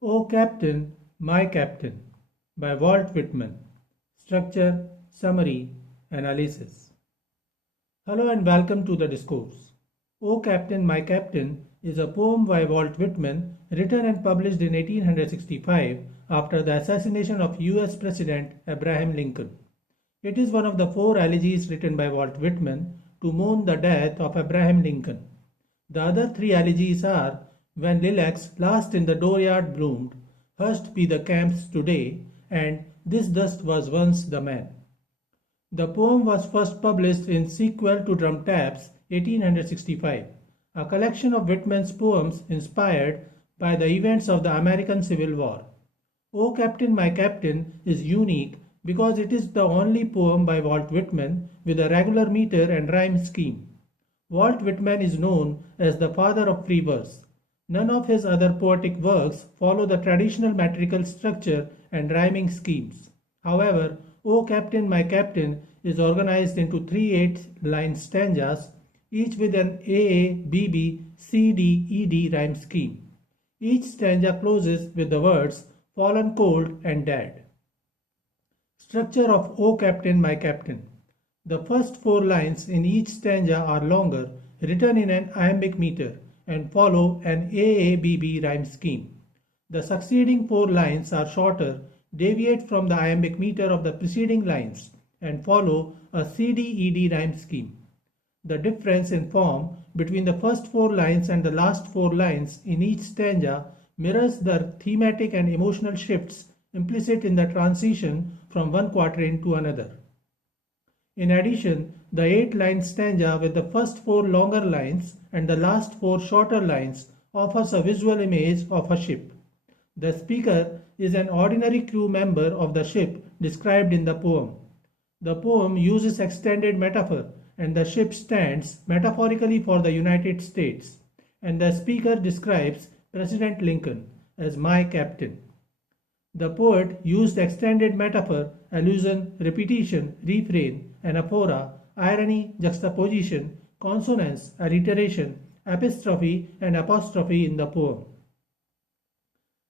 O Captain, My Captain by Walt Whitman. Structure, Summary, Analysis. Hello and welcome to the discourse. O Captain, My Captain is a poem by Walt Whitman written and published in 1865 after the assassination of US President Abraham Lincoln. It is one of the four elegies written by Walt Whitman to mourn the death of Abraham Lincoln. The other three elegies are When Lilacs Last in the Dooryard Bloom'd, Hushed be the camps today, and This Dust was once the man. The poem was first published in Sequel to Drum Taps 1865, a collection of Whitman's poems inspired by the events of the American Civil War. O Captain, My Captain is unique because it is the only poem by Walt Whitman with a regular meter and rhyme scheme. Walt Whitman is known as the father of free verse. None of his other poetic works follow the traditional metrical structure and rhyming schemes. However, O Captain, My Captain is organized into three 8-line stanzas, each with an AABBCDED rhyme scheme. Each stanza closes with the words fallen cold and dead. Structure of O Captain, My Captain. The first four lines in each stanza are longer, written in an iambic meter, and follow an AABB rhyme scheme. The succeeding four lines are shorter, deviate from the iambic meter of the preceding lines, and follow a CDED rhyme scheme. The difference in form between the first four lines and the last four lines in each stanza mirrors the thematic and emotional shifts implicit in the transition from one quatrain to another. In addition, the 8-line stanza with the first four longer lines and the last four shorter lines offers a visual image of a ship. The speaker is an ordinary crew member of the ship described in the poem. The poem uses extended metaphor, and the ship stands metaphorically for the United States, and the speaker describes President Lincoln as my captain. The poet used extended metaphor, allusion, repetition, refrain, anaphora, irony, juxtaposition, consonance, alliteration, epistrophe, and apostrophe in the poem.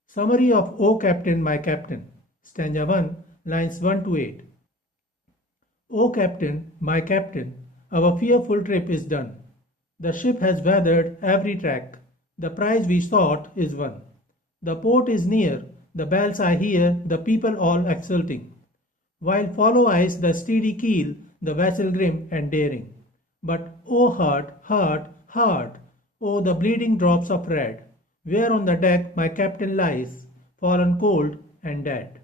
Summary of O Captain, My Captain. Stanza 1, lines 1 to 8. O Captain, my Captain, our fearful trip is done. The ship has weathered every track. The prize we sought is won. The port is near, the bells I hear, the people all exulting. While follow eyes the steady keel, the vessel grim and daring. But O heart, heart, heart, O the bleeding drops of red, where on the deck my captain lies, fallen cold and dead.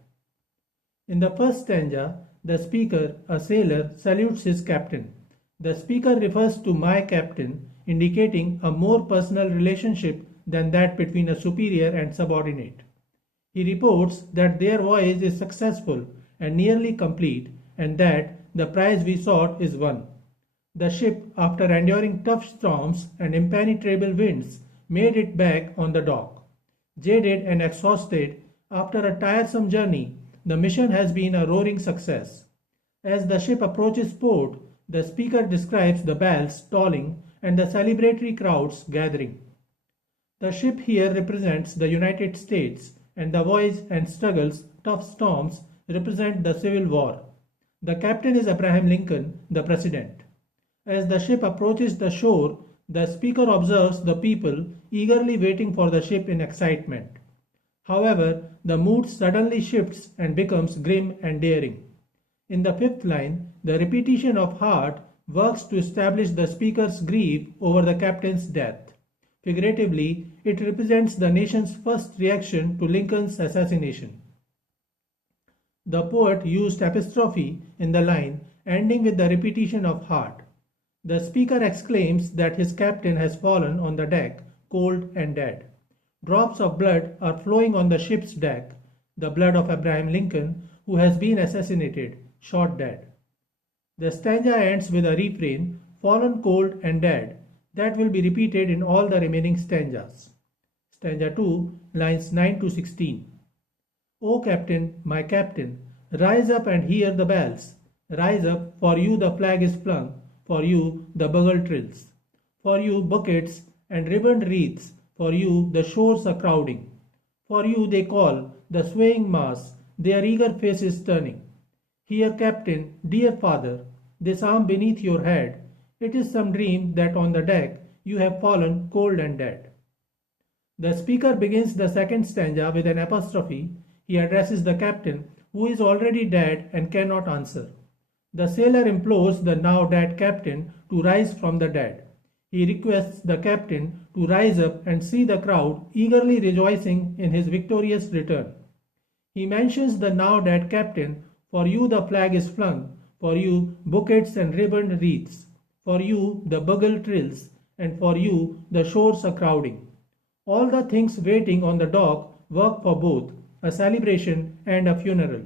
In the first stanza, the speaker, a sailor, salutes his captain. The speaker refers to my captain, indicating a more personal relationship than that between a superior and subordinate. He reports that their voyage is successful and nearly complete, and that the prize we sought is won. The ship, after enduring tough storms and impenetrable winds, made it back on the dock. Jaded and exhausted, after a tiresome journey, the mission has been a roaring success. As the ship approaches port, the speaker describes the bells tolling and the celebratory crowds gathering. The ship here represents the United States, and the voyage and struggles, tough storms, represent the Civil War. The captain is Abraham Lincoln, the president. As the ship approaches the shore, the speaker observes the people eagerly waiting for the ship in excitement. However, the mood suddenly shifts and becomes grim and daring. In the fifth line, the repetition of heart works to establish the speaker's grief over the captain's death. Figuratively, it represents the nation's first reaction to Lincoln's assassination. The poet used apostrophe in the line ending with the repetition of heart. The speaker exclaims that his captain has fallen on the deck, cold and dead. Drops of blood are flowing on the ship's deck, the blood of Abraham Lincoln, who has been assassinated, shot dead. The stanza ends with a refrain, fallen cold and dead, that will be repeated in all the remaining stanzas. Stanza 2, lines 9 to 16. O Captain, my Captain, rise up and hear the bells. Rise up, for you the flag is flung, for you the bugle trills. For you bouquets and ribboned wreaths, for you the shores are crowding. For you they call, the swaying mass, their eager faces turning. Here, Captain, dear father, this arm beneath your head, it is some dream that on the deck you have fallen cold and dead. The speaker begins the second stanza with an apostrophe. He addresses the captain, who is already dead and cannot answer. The sailor implores the now dead captain to rise from the dead. He requests the captain to rise up and see the crowd eagerly rejoicing in his victorious return. He mentions the now dead captain. For you the flag is flung, for you bouquets and ribboned wreaths, for you the bugle trills, and for you the shores are crowding. All the things waiting on the dock work for both a celebration and a funeral.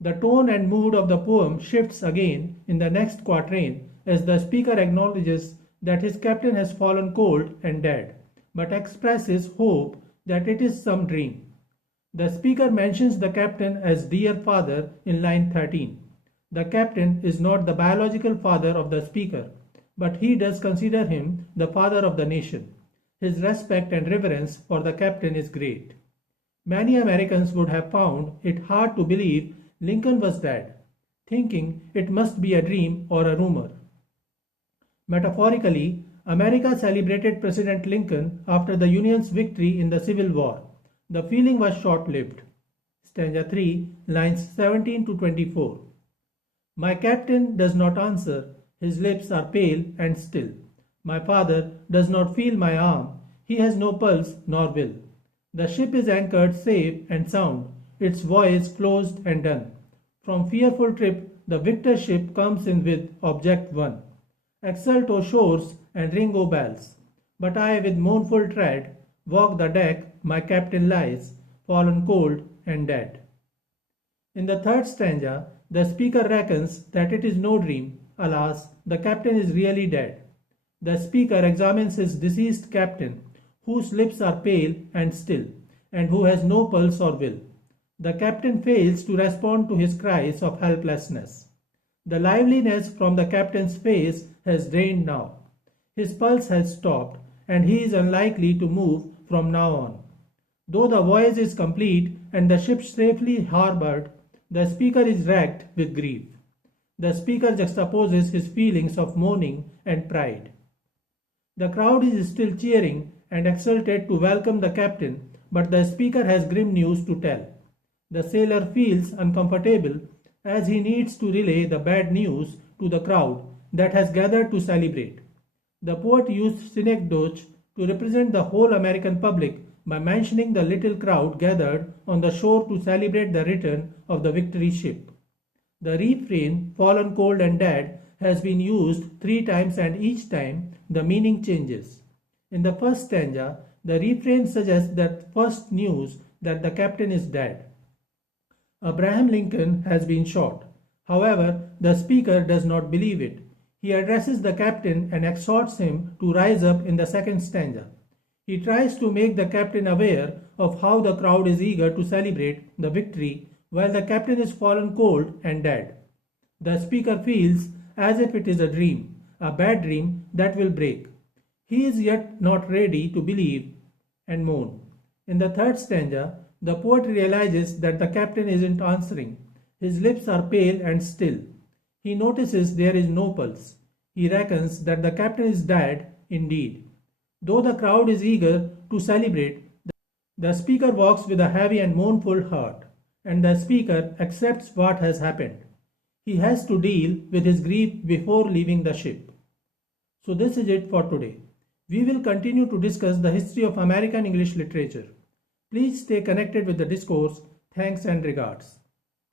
The tone and mood of the poem shifts again in the next quatrain as the speaker acknowledges that his captain has fallen cold and dead, but expresses hope that it is some dream. The speaker mentions the captain as dear father in line 13. The captain is not the biological father of the speaker, but he does consider him the father of the nation. His respect and reverence for the captain is great. Many Americans would have found it hard to believe Lincoln was dead, thinking it must be a dream or a rumor. Metaphorically, America celebrated President Lincoln after the Union's victory in the Civil War. The feeling was short-lived. Stanza 3, lines 17 to 24. My captain does not answer, his lips are pale and still. My father does not feel my arm, he has no pulse nor will. The ship is anchored safe and sound, its voyage closed and done. From fearful trip, the victor ship comes in with object won. Exult, O shores, and ring, O bells. But I, with mournful tread, walk the deck, my captain lies, fallen cold and dead. In the third stanza, the speaker reckons that it is no dream. Alas, the captain is really dead. The speaker examines his deceased captain, whose lips are pale and still, and who has no pulse or will. The captain fails to respond to his cries of helplessness. The liveliness from the captain's face has drained now. His pulse has stopped, and he is unlikely to move from now on. Though the voyage is complete and the ship safely harbored, the speaker is racked with grief. The speaker juxtaposes his feelings of mourning and pride. The crowd is still cheering and exulted to welcome the captain, but the speaker has grim news to tell. The sailor feels uncomfortable as he needs to relay the bad news to the crowd that has gathered to celebrate. The poet used synecdoche to represent the whole American public by mentioning the little crowd gathered on the shore to celebrate the return of the victory ship. The refrain, fallen cold and dead, has been used 3 times and each time the meaning changes. In the first stanza, the refrain suggests that first news that the captain is dead. Abraham Lincoln has been shot. However, the speaker does not believe it. He addresses the captain and exhorts him to rise up in the second stanza. He tries to make the captain aware of how the crowd is eager to celebrate the victory while the captain is fallen cold and dead. The speaker feels as if it is a dream, a bad dream that will break. He is yet not ready to believe and mourn. In the third stanza, the poet realizes that the captain isn't answering. His lips are pale and still. He notices there is no pulse. He reckons that the captain is dead indeed. Though the crowd is eager to celebrate, the speaker walks with a heavy and mournful heart, and the speaker accepts what has happened. He has to deal with his grief before leaving the ship. So this is it for today. We will continue to discuss the history of American English literature. Please stay connected with the discourse. Thanks and regards.